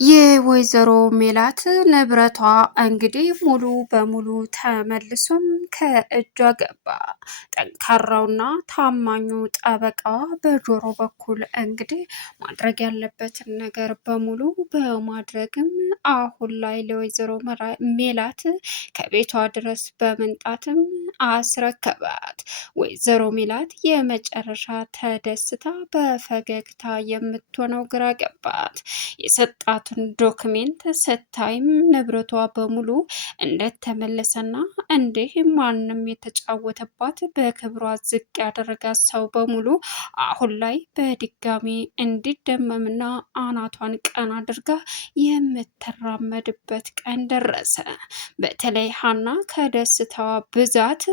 የወይዘሮ ሜላት ንብረቷ እንግዲህ ሙሉ በሙሉ ተመልሶም ከእጇ ገባ። ጠንካራውና ታማኙ ጠበቃዋ በጆሮ በኩል እንግዲህ ማድረግ ያለበትን ነገር በሙሉ በማድረግም አሁን ላይ ለወይዘሮ ሜላት ከቤቷ ድረስ በመምጣትም አስረከባት። ወይዘሮ ሜላት የመጨረሻ ተደስታ በፈገግታ የምትሆነው ግራ ገባት። የሰጣት ዶክሜንት ስታይም ንብረቷ በሙሉ እንደተመለሰና እንዲህ ማንም የተጫወተባት በክብሯ ዝቅ ያደረጋት ሰው በሙሉ አሁን ላይ በድጋሚ እንዲደመምና አናቷን ቀና አድርጋ የምትራመድበት ቀን ደረሰ። በተለይ ሀና ከደስታዋ ብዛት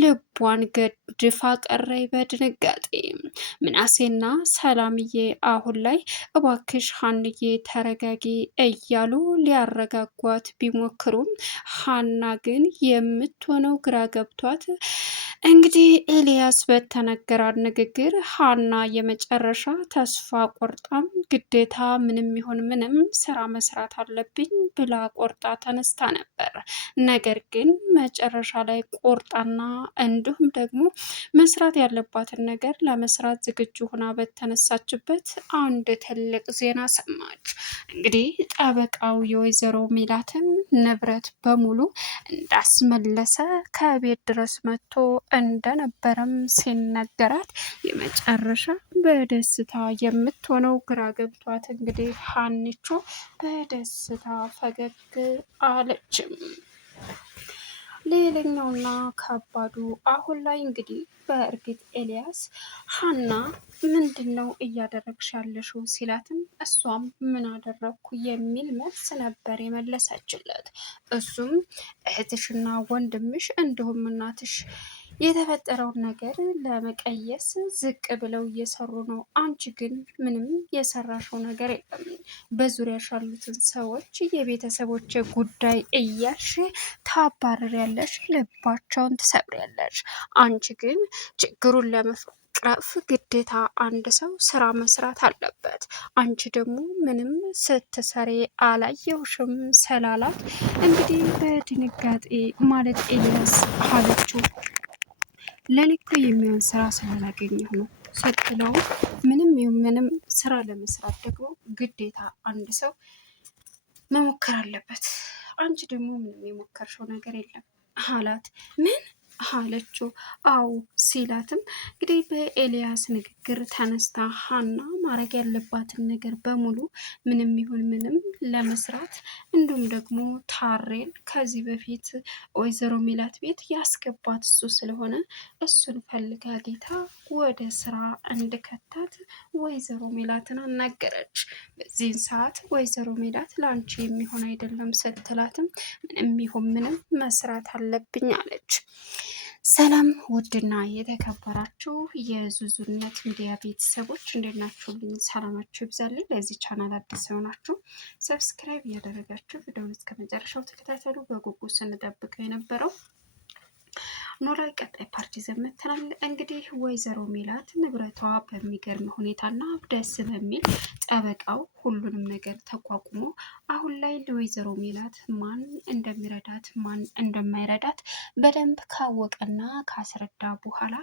ልቧን ገድፋ ቀረይ በድንጋጤ። ምናሴና ሰላምዬ አሁን ላይ እባክሽ ሀንዬ ተረጋጊ እያሉ ሊያረጋጓት ቢሞክሩም ሀና ግን የምትሆነው ግራ ገብቷት እንግዲህ ኤልያስ በተነገራት ንግግር ሀና የመጨረሻ ተስፋ ቆርጣም ግዴታ ምንም ይሁን ምንም ስራ መስራት አለብኝ ብላ ቆርጣ ተነስታ ነበር። ነገር ግን መጨረሻ ላይ ቆርጣና እንዲሁም ደግሞ መስራት ያለባትን ነገር ለመስራት ዝግጁ ሆና በተነሳችበት አንድ ትልቅ ዜና ሰማች። እንግዲህ ጠበቃው የወይዘሮ ሜላትን ንብረት በሙሉ እንዳስመለሰ ከቤት ድረስ መጥቶ እንደነበረም ሲነገራት የመጨረሻ በደስታ የምትሆነው ግራ ገብቷት እንግዲህ ሀኒቾ በደስታ ፈገግ አለችም። ሌላኛውና ከባዱ አሁን ላይ እንግዲህ በእርግጥ ኤልያስ ሀና ምንድን ነው እያደረግሽ ያለሽው ሲላትም እሷም ምን አደረግኩ የሚል መልስ ነበር የመለሰችለት። እሱም እህትሽና ወንድምሽ እንዲሁም እናትሽ የተፈጠረውን ነገር ለመቀየስ ዝቅ ብለው እየሰሩ ነው። አንቺ ግን ምንም የሰራሽው ነገር የለም። በዙሪያሽ ያሉትን ሰዎች የቤተሰቦች ጉዳይ እያልሽ ታባርሪያለሽ፣ ልባቸውን ትሰብሪያለሽ። አንቺ ግን ችግሩን ለመቅረፍ ግዴታ አንድ ሰው ስራ መስራት አለበት። አንቺ ደግሞ ምንም ስትሰሪ አላየውሽም ስላላት እንግዲህ በድንጋጤ ማለት ኤልያስ አለችው። ለኔ እኮ የሚሆን ስራ ስላላገኘሁ ነው ስትለው ምንም ስራ ለመስራት ደግሞ ግዴታ አንድ ሰው መሞከር አለበት። አንቺ ደግሞ ምንም የሞከርሽው ነገር የለም አላት። ምን አለችው? አዎ ሲላትም እንግዲህ በኤልያስ ንግግር ተነስታ ሀና ማድረግ ያለባትን ነገር በሙሉ ምንም ይሁን ምንም ለመስራት እንዲሁም ደግሞ ታሬን ከዚህ በፊት ወይዘሮ ሜላት ቤት ያስገባት እሱ ስለሆነ እሱን ፈልጋ ጌታ ወደ ስራ እንድከታት ወይዘሮ ሜላትን አናገረች። በዚህን ሰዓት ወይዘሮ ሜላት ለአንቺ የሚሆን አይደለም ስትላትም ምንም ይሁን ምንም መስራት አለብኝ አለች። ሰላም ውድና የተከበራችሁ የዙዙነት ሚዲያ ቤተሰቦች እንዴት ናችሁልኝ? ሰላማችሁ ይብዛልኝ። ለዚህ ቻናል አዲስ የሆናችሁ ሰብስክራይብ እያደረጋችሁ ቪዲዮውን እስከ መጨረሻው ተከታተሉ። በጉጉት ስንጠብቀው የነበረው ኖላዊ ቀጣይ ፓርቲ ዘመተናል። እንግዲህ ወይዘሮ ሜላት ንብረቷ በሚገርም ሁኔታና ደስ በሚል ጠበቃው ሁሉንም ነገር ተቋቁሞ አሁን ላይ ለወይዘሮ ሜላት ማን እንደሚረዳት ማን እንደማይረዳት በደንብ ካወቀና ካስረዳ በኋላ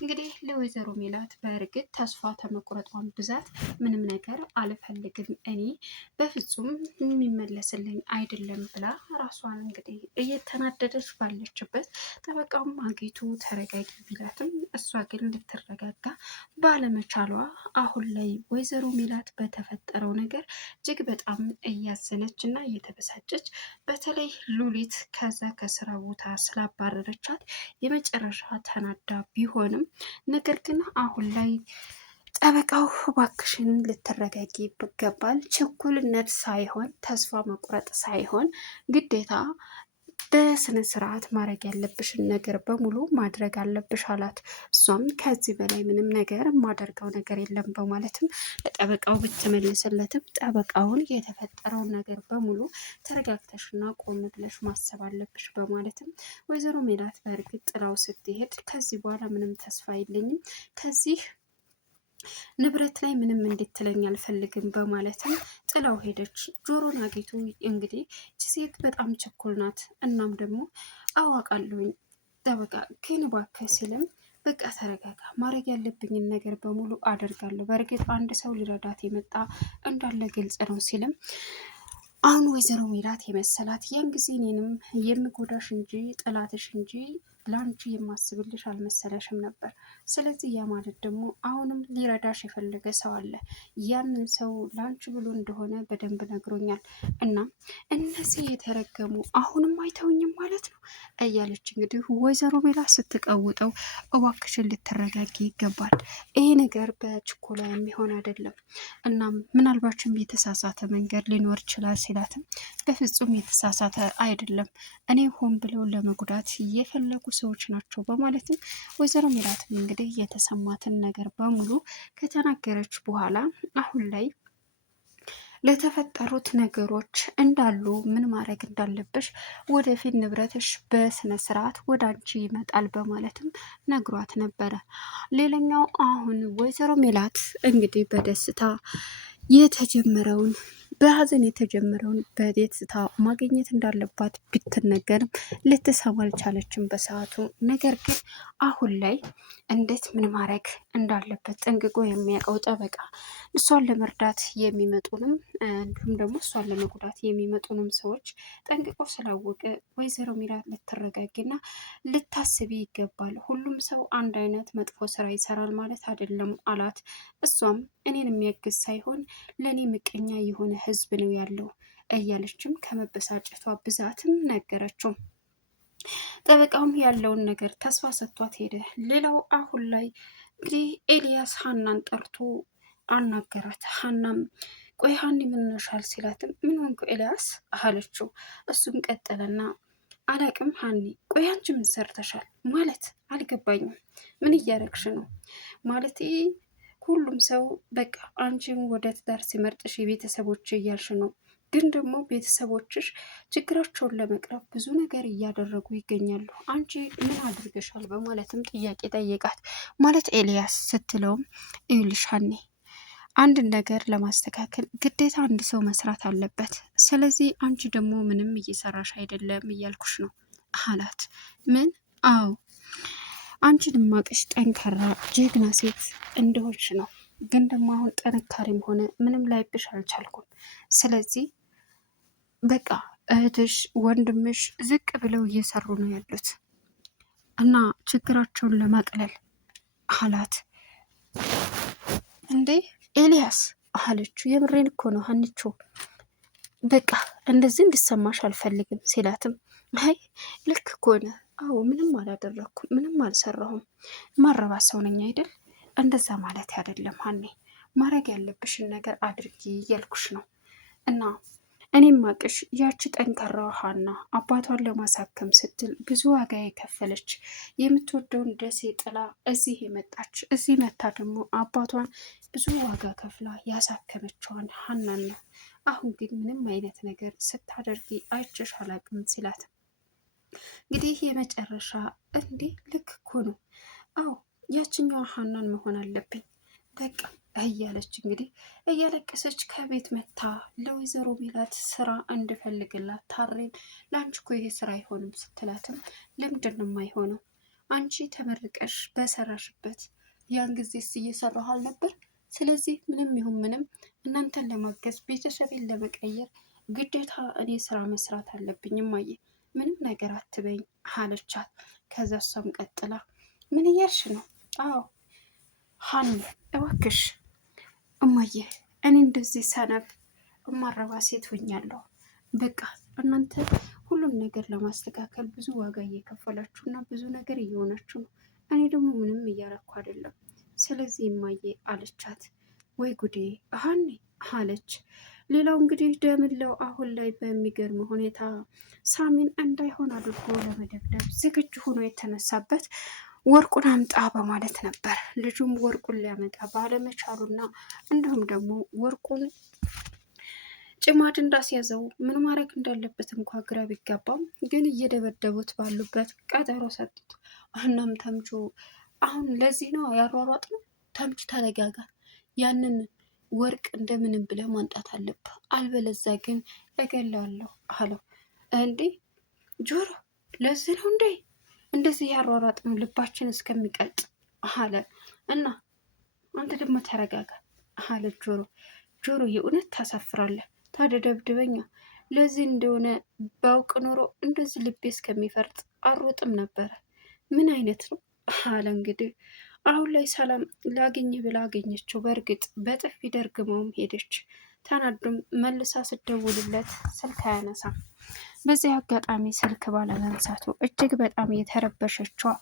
እንግዲህ ለወይዘሮ ሜላት በእርግጥ ተስፋ ተመቁረጧን ብዛት ምንም ነገር አልፈልግም እኔ በፍጹም የሚመለስልኝ አይደለም ብላ ራሷን እንግዲህ እየተናደደች ባለችበት ጠበቃውም አጌቱ ተረጋጊ ቢላትም እሷ ግን ልትረጋጋ ባለመቻሏ አሁን ላይ ወይዘሮ ሜላት በተፈጠረው ነገር እጅግ በጣም እያዘነች እና እየተበሳጨች በተለይ ሉሊት ከዛ ከስራ ቦታ ስላባረረቻት የመጨረሻ ተናዳ ቢሆንም ነገር ግን አሁን ላይ ጠበቃው እባክሽን ልትረጋጊ ይገባል፣ ችኩልነት ሳይሆን ተስፋ መቁረጥ ሳይሆን ግዴታ በስነ ስርዓት ማድረግ ያለብሽን ነገር በሙሉ ማድረግ አለብሽ አላት። እሷም ከዚህ በላይ ምንም ነገር የማደርገው ነገር የለም በማለትም ለጠበቃው ብትመልስለትም ጠበቃውን የተፈጠረውን ነገር በሙሉ ተረጋግተሽና ቆም ብለሽ ማሰብ አለብሽ በማለትም ወይዘሮ ሜላት በእርግጥ ጥላው ስትሄድ ከዚህ በኋላ ምንም ተስፋ የለኝም ከዚህ ንብረት ላይ ምንም እንድትለኝ አልፈልግም በማለትም ጥላው ሄደች። ጆሮን አግኝቶ እንግዲህ ሴት በጣም ችኩል ናት። እናም ደግሞ አዋቃለሁኝ ጠበቃ ግን እባክህ ሲልም በቃ ተረጋጋ፣ ማድረግ ያለብኝን ነገር በሙሉ አደርጋለሁ። በእርግጥ አንድ ሰው ሊረዳት የመጣ እንዳለ ግልጽ ነው ሲልም አሁን ወይዘሮ ሜላት የመሰላት ያን ጊዜ እኔንም የምጎዳሽ እንጂ ጥላትሽ እንጂ ለአንቺ የማስብልሽ አልመሰለሽም ነበር። ስለዚህ ያ ማለት ደግሞ አሁንም ሊረዳሽ የፈለገ ሰው አለ። ያንን ሰው ለአንቺ ብሎ እንደሆነ በደንብ ነግሮኛል። እና እነዚህ የተረገሙ አሁንም አይተውኝም ማለት ነው እያለች እንግዲህ ወይዘሮ ሜላት ስትቀውጠው፣ እባክሽን ልትረጋጊ ይገባል። ይሄ ነገር በችኮላ የሚሆን አይደለም። እናም ምናልባችም የተሳሳተ መንገድ ሊኖር ይችላል ሲላትም፣ በፍጹም የተሳሳተ አይደለም፣ እኔ ሆን ብለው ለመጉዳት የፈለጉ ሰዎች ናቸው በማለትም ወይዘሮ ሜላትም እንግዲህ የተሰማትን ነገር በሙሉ ከተናገረች በኋላ አሁን ላይ ለተፈጠሩት ነገሮች እንዳሉ ምን ማድረግ እንዳለብሽ ወደፊት ንብረትሽ በስነ ስርዓት ወደ አንቺ ይመጣል በማለትም ነግሯት ነበረ። ሌላኛው አሁን ወይዘሮ ሜላት እንግዲህ በደስታ የተጀመረውን በሀዘን የተጀመረውን በደስታ ማግኘት እንዳለባት ብትነገርም ልትሰማ አልቻለችም በሰዓቱ። ነገር ግን አሁን ላይ እንዴት ምን ማድረግ እንዳለበት ጠንቅቆ የሚያውቀው ጠበቃ እሷን ለመርዳት የሚመጡንም እንዲሁም ደግሞ እሷን ለመጉዳት የሚመጡንም ሰዎች ጠንቅቆ ስላወቀ ወይዘሮ ሜላት ልትረጋጊና ልታስቢ ይገባል። ሁሉም ሰው አንድ አይነት መጥፎ ስራ ይሰራል ማለት አይደለም አላት። እሷም እኔን የሚያግዝ ሳይሆን ለእኔ ምቀኛ የሆነ ህዝብ ነው ያለው እያለችም ከመበሳጨቷ ብዛትም ነገረችው። ጠበቃውም ያለውን ነገር ተስፋ ሰጥቷት ሄደ። ሌላው አሁን ላይ እንግዲህ ኤልያስ ሀናን ጠርቶ አናገራት። ሀናም ቆይ ሀኒ ምን ሆነሻል ሲላትም ምን ሆንኩ ኤልያስ አለችው። እሱም ቀጠለና አላቅም ሀኒ ቆይ አንቺ ምን ሰርተሻል ማለት አልገባኝም። ምን እያረግሽ ነው ማለት ሁሉም ሰው በቃ አንቺም ወደ ትዳር ሲመርጥሽ የቤተሰቦች እያልሽ ነው፣ ግን ደግሞ ቤተሰቦችሽ ችግራቸውን ለመቅረብ ብዙ ነገር እያደረጉ ይገኛሉ። አንቺ ምን አድርገሻል በማለትም ጥያቄ ጠየቃት። ማለት ኤልያስ ስትለውም ይኸውልሽ ሀኒ አንድን ነገር ለማስተካከል ግዴታ አንድ ሰው መስራት አለበት። ስለዚህ አንቺ ደግሞ ምንም እየሰራሽ አይደለም እያልኩሽ ነው አላት። ምን? አዎ አንቺን ማቅሽ ጠንካራ ጀግና ሴት እንደሆንሽ ነው፣ ግን ደግሞ አሁን ጥንካሬም ሆነ ምንም ላይብሽ አልቻልኩም። ስለዚህ በቃ እህትሽ ወንድምሽ ዝቅ ብለው እየሰሩ ነው ያሉት እና ችግራቸውን ለማቅለል አላት። እንዴ ኤልያስ አለችው። የምሬን እኮ ነው ሀኒቾ፣ በቃ እንደዚህ እንድሰማሽ አልፈልግም ሲላትም አይ ልክ ከሆነ አዎ ምንም አላደረኩም፣ ምንም አልሰራሁም፣ ማረባ ሰው ነኝ አይደል? እንደዛ ማለት አይደለም ሀኔ፣ ማድረግ ያለብሽን ነገር አድርጊ እያልኩሽ ነው። እና እኔም ማቅሽ ያቺ ጠንካራዋ ሀና አባቷን ለማሳከም ስትል ብዙ ዋጋ የከፈለች የምትወደውን ደሴ ጥላ እዚህ የመጣች እዚህ መታ ደግሞ አባቷን ብዙ ዋጋ ከፍላ ያሳከመችዋን ሀናን ነው። አሁን ግን ምንም አይነት ነገር ስታደርጊ አይቼሽ አላቅም ሲላት እንግዲህ የመጨረሻ እንዲህ ልክ እኮ ነው፣ አዎ ያችኛዋ ሀናን መሆን አለብኝ በቃ እያለች እንግዲህ እያለቀሰች ከቤት መታ ለወይዘሮ ሜላት ስራ እንድፈልግላት ታሬን ለአንቺ እኮ ይሄ ስራ አይሆንም ስትላትም ለምንድን ነው የማይሆነው? አንቺ ተመርቀሽ በሰራሽበት ያን ጊዜስ እየሰራሁ አልነበር? ስለዚህ ምንም ይሁን ምንም እናንተን ለማገዝ ቤተሰቤን ለመቀየር ግዴታ እኔ ስራ መስራት አለብኝ እማዬ፣ ምንም ነገር አትበኝ አለቻት። ከዛ እሷም ቀጥላ ምን እያልሽ ነው? አዎ ሀኒ እባክሽ እማዬ፣ እኔ እንደዚህ ሰነፍ እማረባ ሴት ሆኛለሁ። በቃ እናንተ ሁሉም ነገር ለማስተካከል ብዙ ዋጋ እየከፈላችሁ እና ብዙ ነገር እየሆናችሁ ነው። እኔ ደግሞ ምንም እያረኩ አይደለም። ስለዚህ እማዬ አለቻት። ወይ ጉዴ ሀኒ አለች። ሌላው እንግዲህ ደምለው አሁን ላይ በሚገርም ሁኔታ ሳሚን እንዳይሆን አድርጎ ለመደብደብ ዝግጁ ሆኖ የተነሳበት ወርቁን አምጣ በማለት ነበር። ልጁም ወርቁን ሊያመጣ ባለመቻሉና እንዲሁም ደግሞ ወርቁን ጭማድ እንዳስያዘው ምን ማድረግ እንዳለበት እንኳ ግራ ቢጋባም ግን እየደበደቡት ባሉበት ቀጠሮ ሰጡት። እናም ተምቹ አሁን ለዚህ ነው ያሯሯጥ ነው። ተምቹ ተረጋጋ፣ ያንን ወርቅ እንደምንም ብለህ ማንጣት አለብህ፣ አልበለዛ ግን እገላለሁ አለው። እንዴ ጆሮ ለዚህ ነው እንዴ እንደዚህ ያሯሯጥ ነው ልባችን እስከሚቀልጥ አለ። እና አንተ ደግሞ ተረጋጋ አለ ጆሮ። ጆሮ የእውነት ታሳፍራለህ። ታዲያ ደብድበኛ። ለዚህ እንደሆነ ባውቅ ኖሮ እንደዚህ ልቤ እስከሚፈርጥ አሮጥም ነበረ። ምን አይነት ነው አለ። እንግዲህ አሁን ላይ ሰላም ላገኝህ ብላ አገኘችው። በእርግጥ በጥፊ ደርግመውም ሄደች። ተናዱም መልሳ ስደውልለት ስልክ አያነሳም። በዚህ አጋጣሚ ስልክ ባለመንሳቱ እጅግ በጣም የተረበሸችዋ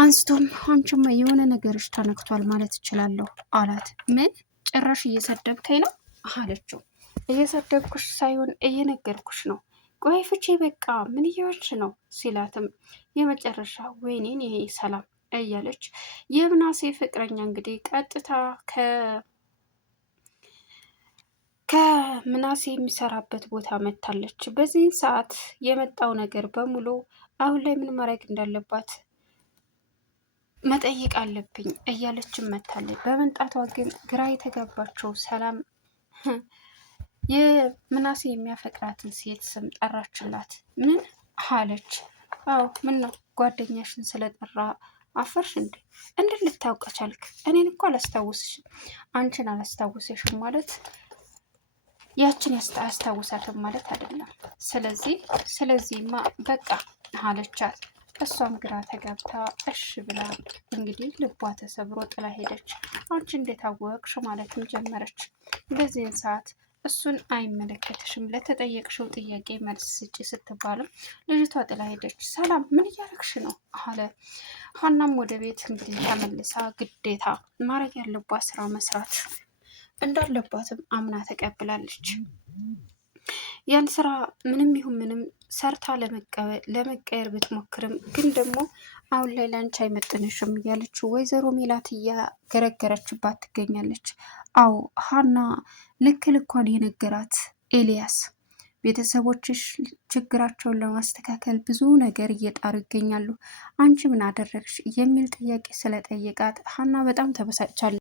አንስቶም አንቺማ የሆነ ነገርሽ ተነክቷል ማለት እችላለሁ አላት። ምን ጭራሽ እየሰደብከኝ ነው አለችው። እየሰደብኩሽ ሳይሆን እየነገርኩሽ ነው። ቆይ ፍቺ በቃ ምን እየሆንሽ ነው ሲላትም የመጨረሻ ወይኔን ይሄ ሰላም እያለች የምናሴ ፍቅረኛ እንግዲህ ቀጥታ ከምናሴ የሚሰራበት ቦታ መታለች። በዚህ ሰዓት የመጣው ነገር በሙሉ አሁን ላይ ምን ማድረግ እንዳለባት መጠየቅ አለብኝ እያለችም መታለች። በመምጣቷ ግን ግራ የተጋባቸው ሰላም የምናሴ የሚያፈቅራትን ሴት ስም ጠራችላት። ምን አለች? አዎ ምን ነው ጓደኛሽን ስለጠራ አፈርሽ እንዴ? እንዴት ልታውቅ ቻልክ? እኔን እኮ አላስታውስሽም። አንቺን አላስታውስሽም ማለት ያችን አያስታውሳትም ማለት አይደለም። ስለዚህማ በቃ አለቻት። እሷም ግራ ተጋብታ እሺ ብላ እንግዲህ ልቧ ተሰብሮ ጥላ ሄደች። አንቺ እንዴት አወቅሽ ማለትም ጀመረች። በዚህን ሰዓት እሱን አይመለከትሽም፣ ለተጠየቅሽው ጥያቄ መልስ ስጪ ስትባልም ልጅቷ ጥላ ሄደች። ሰላም ምን እያደረግሽ ነው አለ። ሀናም ወደ ቤት እንግዲህ ተመልሳ ግዴታ ማድረግ ያለባት ስራ መስራት እንዳለባትም አምና ተቀብላለች። ያን ስራ ምንም ይሁን ምንም ሰርታ ለመቀየር ብትሞክርም ግን ደግሞ አሁን ላይ ላንቺ አይመጥንሽም እያለች ወይዘሮ ሜላት እያገረገረችባት ትገኛለች። አዎ ሀና ልክ ልኳን የነገራት ኤልያስ ቤተሰቦችሽ ችግራቸውን ለማስተካከል ብዙ ነገር እየጣሩ ይገኛሉ፣ አንቺ ምን አደረግሽ የሚል ጥያቄ ስለጠየቃት ሀና በጣም ተበሳጭቻለች።